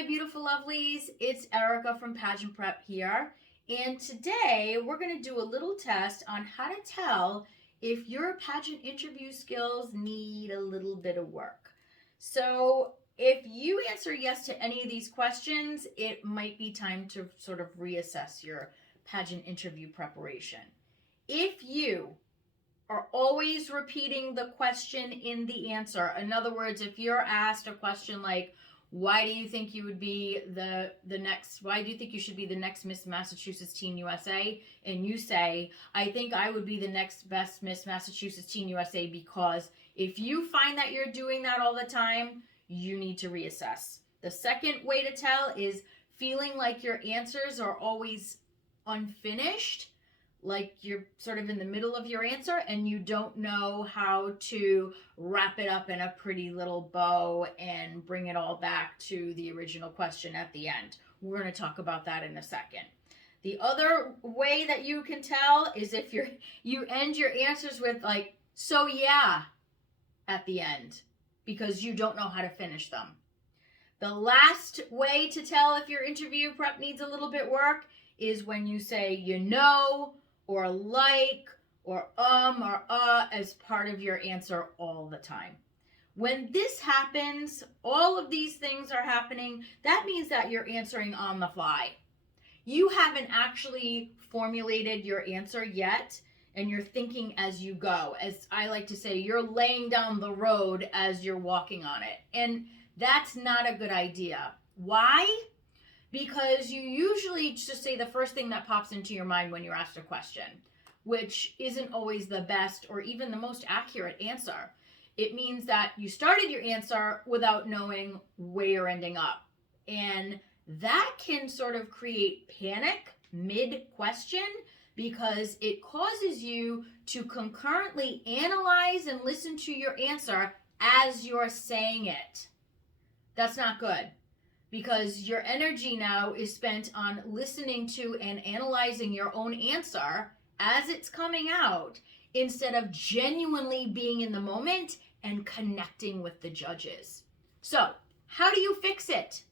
my beautiful lovelies. It's Erica from Pageant Prep here. And today we're going to do a little test on how to tell if your pageant interview skills need a little bit of work. So if you answer yes to any of these questions, it might be time to sort of reassess your pageant interview preparation. If you are always repeating the question in the answer, in other words, if you're asked a question like, why do you think you would be the next, why do you think you should be the next Miss Massachusetts Teen USA? And you say, I think I would be the next best Miss Massachusetts Teen USA, because if you find that you're doing that all the time, you need to reassess. The second way to tell is feeling like your answers are always unfinished, like you're sort of in the middle of your answer and you don't know how to wrap it up in a pretty little bow and bring it all back to the original question at the end. We're going to talk about that in a second. The other way that you can tell is if you end your answers with like, so yeah, at the end, because you don't know how to finish them. The last way to tell if your interview prep needs a little bit work is when you say, you know, or like, or as part of your answer all the time. When this happens, all of these things are happening. That means that you're answering on the fly. You haven't actually formulated your answer yet, and you're thinking as you go. As I like to say, you're laying down the road as you're walking on it. And that's not a good idea. Why? Because you usually just say the first thing that pops into your mind when you're asked a question, which isn't always the best or even the most accurate answer. It means that you started your answer without knowing where you're ending up. And that can sort of create panic mid-question because it causes you to concurrently analyze and listen to your answer as you're saying it. That's not good, because your energy now is spent on listening to and analyzing your own answer as it's coming out, instead of genuinely being in the moment and connecting with the judges. So, how do you fix it?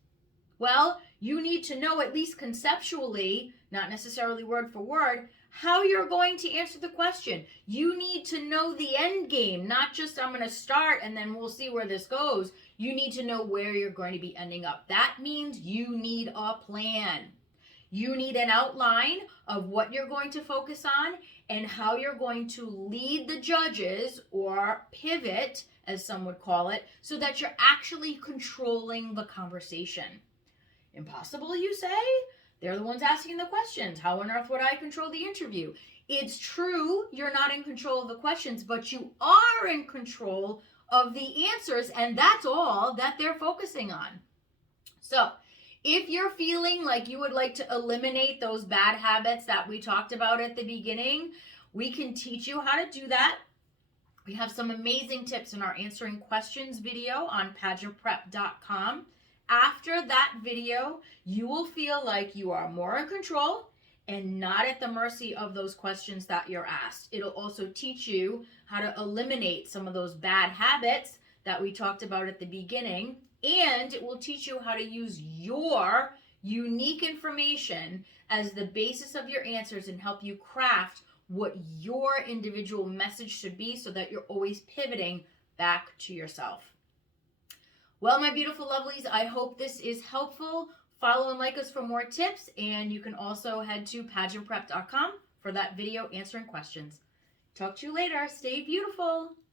Well, you need to know, at least conceptually, not necessarily word for word, how you're going to answer the question. You need to know the end game, not just I'm going to start and then we'll see where this goes. You need to know where you're going to be ending up. That means you need a plan. You need an outline of what you're going to focus on and how you're going to lead the judges, or pivot, as some would call it, so that you're actually controlling the conversation. Impossible, you say? They're the ones asking the questions. How on earth would I control the interview? It's true, you're not in control of the questions, but you are in control of the answers, and that's all that they're focusing on. So, if you're feeling like you would like to eliminate those bad habits that we talked about at the beginning, we can teach you how to do that. We have some amazing tips in our Answering Questions video on PageantPrep.com. After that video, you will feel like you are more in control and not at the mercy of those questions that you're asked. It'll also teach you how to eliminate some of those bad habits that we talked about at the beginning, and it will teach you how to use your unique information as the basis of your answers and help you craft what your individual message should be, so that you're always pivoting back to yourself. Well, my beautiful lovelies, I hope this is helpful. Follow and like us for more tips, and you can also head to PageantPrep.com for that video answering questions. Talk to you later. Stay beautiful.